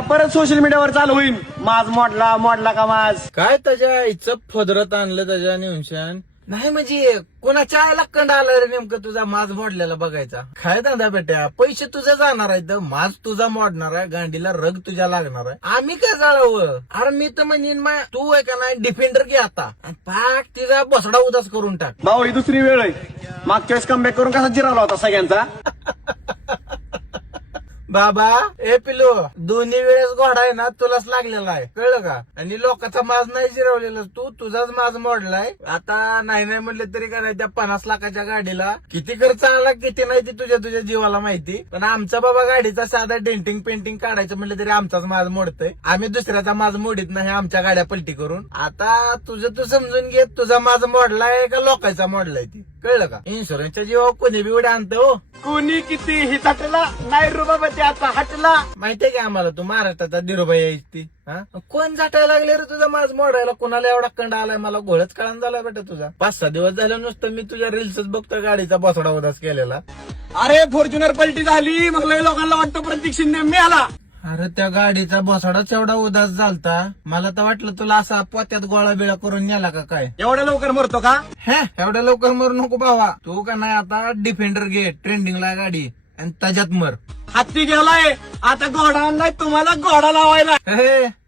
आता परत सोशल मीडियावर चालू होईल, माझ मोडला का माझ. काय त्याच्या आईचं फदरत आणलं त्याच्या निवशान. नाही म्हणजे कोणाच्या आईला कंड आला रे नेमकं तुझा माज मोडलेला बघायचा. काय धंदा बेट्या, पैसे तुझे जाणार आहेत, माज तुझा मोडणार आहे, गांडीला रग तुझ्या लागणार आहे. आम्ही काय जाळावं. अरे मी तर म्हणेन तू आहे का नाही डिफेंडर घे आता आणि पाक तिचा बसडा उदास करून टाक. भाऊ ही दुसरी वेळ आहे. मागच्या वेळेस कमबॅक करून कसा जिरावला होता सगळ्यांचा. बाबा ए पिलो, दोन्ही वेळेस घोडा आहे ना तुलाच लागलेला आहे, कळलं का. आणि लोकांचा माज नाही जिरवलेला, तू तुझाच माज मोडलाय. आता नाही म्हणलं तरी का नाही, त्या 50 लाखाच्या गाडीला किती खर्च आला किती नाही ते तुझ्या जीवाला माहिती. पण आमचा बाबा गाडीचा साधा डेंटिंग पेंटिंग काढायचं म्हणलं तरी आमचाच माज मोडतोय. आम्ही दुसऱ्याचा माज मोडीत नाही, आमच्या गाड्या पलटी करून. आता तुझं तू समजून घे, तुझा माज मोडलाय का लोकांचा मोडलाय ती, कळलं का. इन्शुरन्सच्या जीवा कोणी बी उड्या आणतं हो. कोणी किती ही हटला नाही रुबाबा आता हटला. माहितीये का आम्हाला तू महाराष्ट्राचा दिरोबाई यायची ती. कोण झाटायला लागले रे तुझा माज मोडायला, कोणाला एवढा कंडा आलाय, मला घोळच कळण झाला बेटा तुझा. 5-6 दिवस झालं नुसतं मी तुझ्या रील्सच बघतो गाडीचा बसडा उदास केलेला. अरे फॉर्च्युनर पलटी झाली, मग लय लोकांना वाटतं प्रतीक शिंदे मिळाला. अरे त्या गाडीचा बसडाच एवढा उदास झालता, मला तर वाटलं तुला असा पोत्यात गोळा बिळा करून नेला का काय. एवढ्या लवकर मरतो का. एवढ्या लवकर मरू नको भावा. तू का नाही आता डिफेंडर घे, ट्रेंडिंगला गाडी, आणि त्याच्यात मर. हत्ती गेलाय, आता घोडा आणलाय तुम्हाला घोडा लावायला.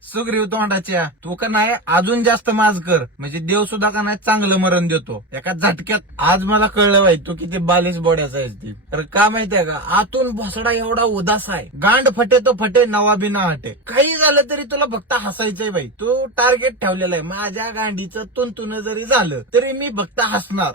सुग्रीव तोंडाच्या, तू का नाही अजून जास्त माज कर, म्हणजे देव सुद्धा का नाही चांगलं मरण देतो एका झटक्यात. आज मला कळलं बाई तू किती बालिश बोड्याचा आहेस ती. तर का माहितीये का, आतून भोसडा एवढा उदास आहे, गांड फटे तो फटे नवाबी ना हटे. काही झालं तरी तुला फक्त हसायचंय बाई. तू टार्गेट ठेवलेलं आहे, माझ्या गांडीचं तुंतुन जरी झालं तरी मी फक्त हसणार.